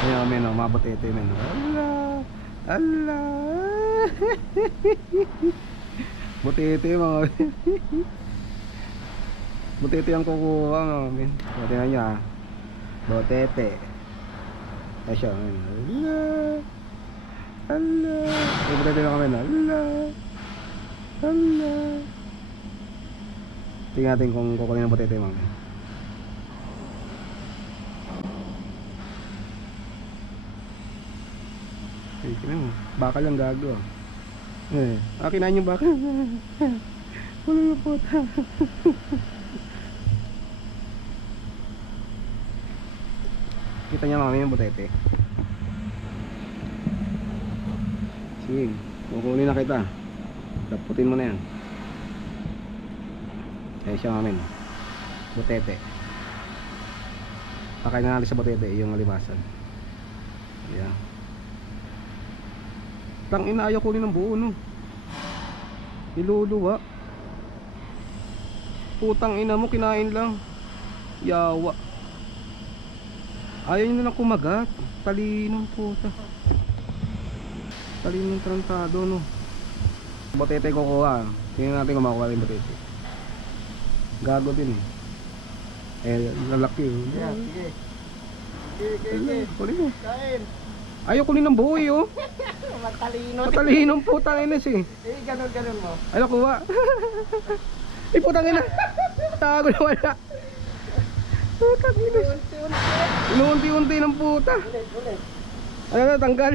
Ayan men, oh, mabot ito men. Ala, ala. Butete mga men. Butete ang kukuha mga men. Buti na niya. Butete. Ay siya men. Ala. Ala. Ay butete na kami na. Ala. Ala. Tingnan natin kung kukunin ng butete mga men. Tingnan mo. Bakal lang gago ah. Kinain yung bakal. Wala na puta. Kita niya mami yung butete. Sige, kukunin na kita. Daputin mo na yan. Kaya siya mami. Butete. Pakain na natin sa butete yung alimasan. Ayan. Tang ina, ayaw kunin ng buo no. Iluluwa. Putang ina mo, kinain lang. Yawa. Ayaw nyo na lang kumagat. Talinong puta. Talinong trantado no. Botete kukuha. Tingnan natin kung makuha yung botete. Gago din eh. Lalaki oh. Yeah, sige. Sige. Kunin mo. Kain. Ayaw kunin ng buo eh oh. Matalino. Matalinong putang ina eh. Ganun mo. Ay nakuha. Ay putang ina. Tago na wala. Putang ina. Inuunti-unti ng puta. Ulit. Ano na tanggal?